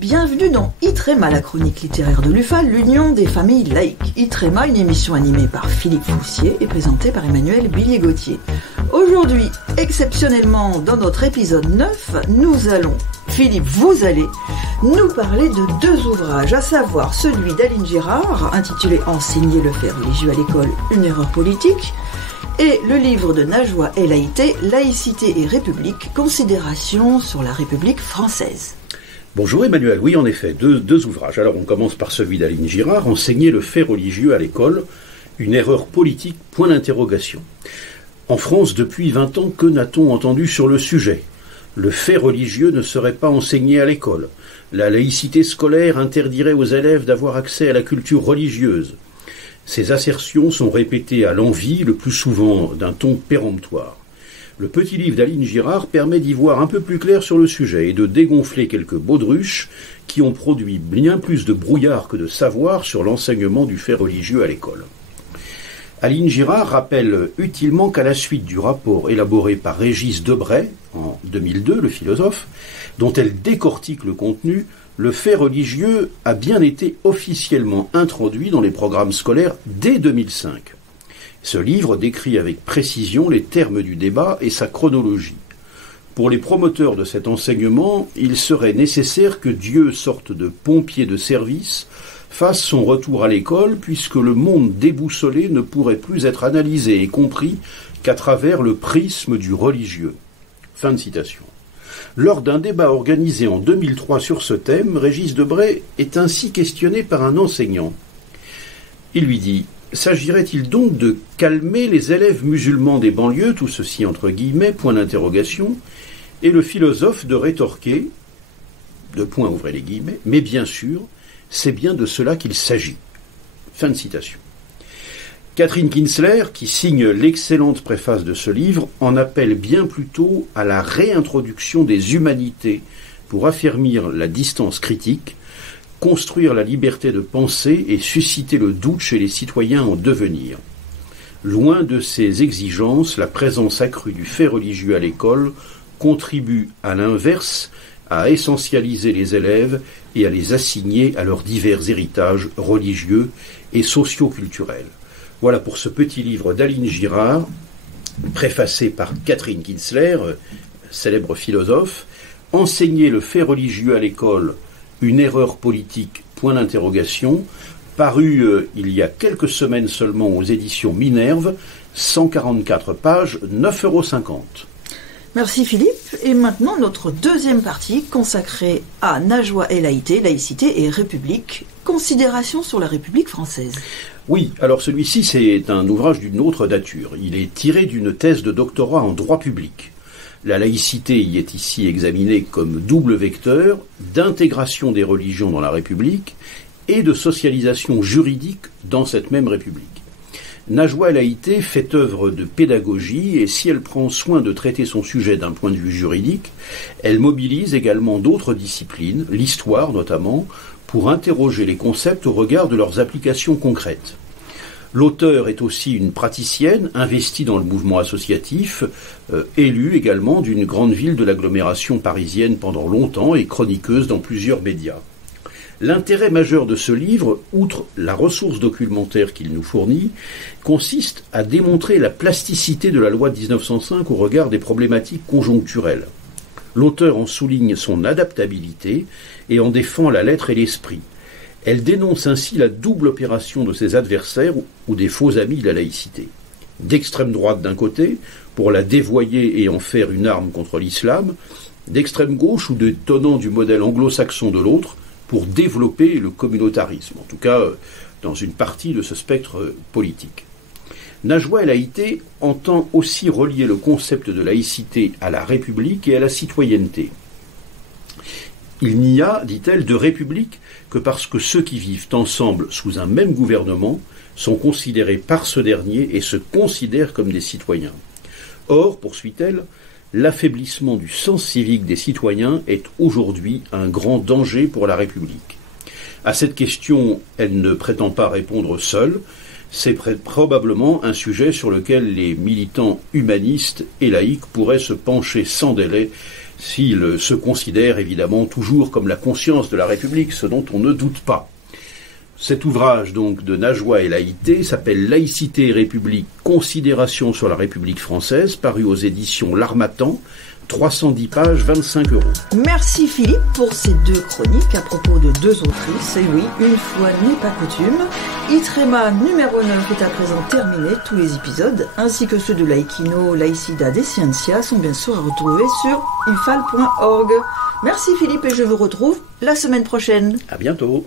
Bienvenue dans Itrema, la chronique littéraire de l'UFA, l'Union des familles laïques. Itrema, une émission animée par Philippe Foussier et présentée par Emmanuel Billier-Gauthier. Aujourd'hui, exceptionnellement, dans notre épisode 9, Philippe, vous allez nous parler de deux ouvrages, à savoir celui d'Aline Girard, intitulé « Enseigner le fait religieux à l'école, une erreur politique », et le livre de Najwa El Haïté, « Laïcité et République, considérations sur la République française ». Bonjour Emmanuel, oui en effet, deux ouvrages. Alors on commence par celui d'Aline Girard, Enseigner le fait religieux à l'école, une erreur politique, point d'interrogation. En France, depuis 20 ans, que n'a-t-on entendu sur le sujet ? Le fait religieux ne serait pas enseigné à l'école. La laïcité scolaire interdirait aux élèves d'avoir accès à la culture religieuse. Ces assertions sont répétées à l'envi, le plus souvent d'un ton péremptoire. Le petit livre d'Aline Girard permet d'y voir un peu plus clair sur le sujet et de dégonfler quelques baudruches qui ont produit bien plus de brouillard que de savoir sur l'enseignement du fait religieux à l'école. Aline Girard rappelle utilement qu'à la suite du rapport élaboré par Régis Debray, en 2002, le philosophe, dont elle décortique le contenu, le fait religieux a bien été officiellement introduit dans les programmes scolaires dès 2005. Ce livre décrit avec précision les termes du débat et sa chronologie. Pour les promoteurs de cet enseignement, il serait nécessaire que Dieu, sorte de pompier de service, fasse son retour à l'école, puisque le monde déboussolé ne pourrait plus être analysé et compris qu'à travers le prisme du religieux. Fin de citation. Lors d'un débat organisé en 2003 sur ce thème, Régis Debray est ainsi questionné par un enseignant. Il lui dit « S'agirait-il donc de calmer les élèves musulmans des banlieues, tout ceci entre guillemets, point d'interrogation, et le philosophe de rétorquer, deux points ouvrez les guillemets, mais bien sûr, c'est bien de cela qu'il s'agit. » Fin de citation. Catherine Kinsler, qui signe l'excellente préface de ce livre, en appelle bien plutôt à la réintroduction des humanités pour affermir la distance critique, construire la liberté de penser et susciter le doute chez les citoyens en devenir. Loin de ces exigences, la présence accrue du fait religieux à l'école contribue à l'inverse à essentialiser les élèves et à les assigner à leurs divers héritages religieux et socio-culturels. Voilà pour ce petit livre d'Aline Girard, préfacé par Catherine Kinsler, célèbre philosophe, « Enseigner le fait religieux à l'école, une erreur politique, point d'interrogation », paru il y a quelques semaines seulement aux éditions Minerve, 144 pages, 9,50 €. Merci Philippe. Et maintenant, notre deuxième partie consacrée à Najwa El Haïté, Laïcité et République, considérations sur la République française. Oui, alors celui-ci c'est un ouvrage d'une autre nature. Il est tiré d'une thèse de doctorat en droit public. La laïcité y est ici examinée comme double vecteur d'intégration des religions dans la République et de socialisation juridique dans cette même République. Najwa El Haïté fait œuvre de pédagogie et si elle prend soin de traiter son sujet d'un point de vue juridique, elle mobilise également d'autres disciplines, l'histoire notamment, pour interroger les concepts au regard de leurs applications concrètes. L'auteur est aussi une praticienne investie dans le mouvement associatif, élue également d'une grande ville de l'agglomération parisienne pendant longtemps et chroniqueuse dans plusieurs médias. L'intérêt majeur de ce livre, outre la ressource documentaire qu'il nous fournit, consiste à démontrer la plasticité de la loi de 1905 au regard des problématiques conjoncturelles. L'auteur en souligne son adaptabilité et en défend la lettre et l'esprit. Elle dénonce ainsi la double opération de ses adversaires ou des faux amis de la laïcité. D'extrême droite d'un côté, pour la dévoyer et en faire une arme contre l'islam, d'extrême gauche ou de tenants du modèle anglo-saxon de l'autre, pour développer le communautarisme, en tout cas dans une partie de ce spectre politique. Najwa El Haïté entend aussi relier le concept de laïcité à la République et à la citoyenneté. Il n'y a, dit-elle, de République que parce que ceux qui vivent ensemble sous un même gouvernement sont considérés par ce dernier et se considèrent comme des citoyens. Or, poursuit-elle, l'affaiblissement du sens civique des citoyens est aujourd'hui un grand danger pour la République. À cette question, elle ne prétend pas répondre seule. C'est probablement un sujet sur lequel les militants humanistes et laïcs pourraient se pencher sans délai s'il se considère évidemment toujours comme la conscience de la République, ce dont on ne doute pas. Cet ouvrage donc de Najwa El Haïté s'appelle Laïcité et République, considération sur la République française, paru aux éditions L'Harmattan, 310 pages, 25 €. Merci Philippe pour ces 2 chroniques à propos de 2 autrices. Et oui, une fois n'est pas coutume, Itrema numéro 9 est à présent terminé. Tous les épisodes, ainsi que ceux de Laikino, Laicidad et Scientia, sont bien sûr à retrouver sur ifal.org. Merci Philippe et je vous retrouve la semaine prochaine. À bientôt.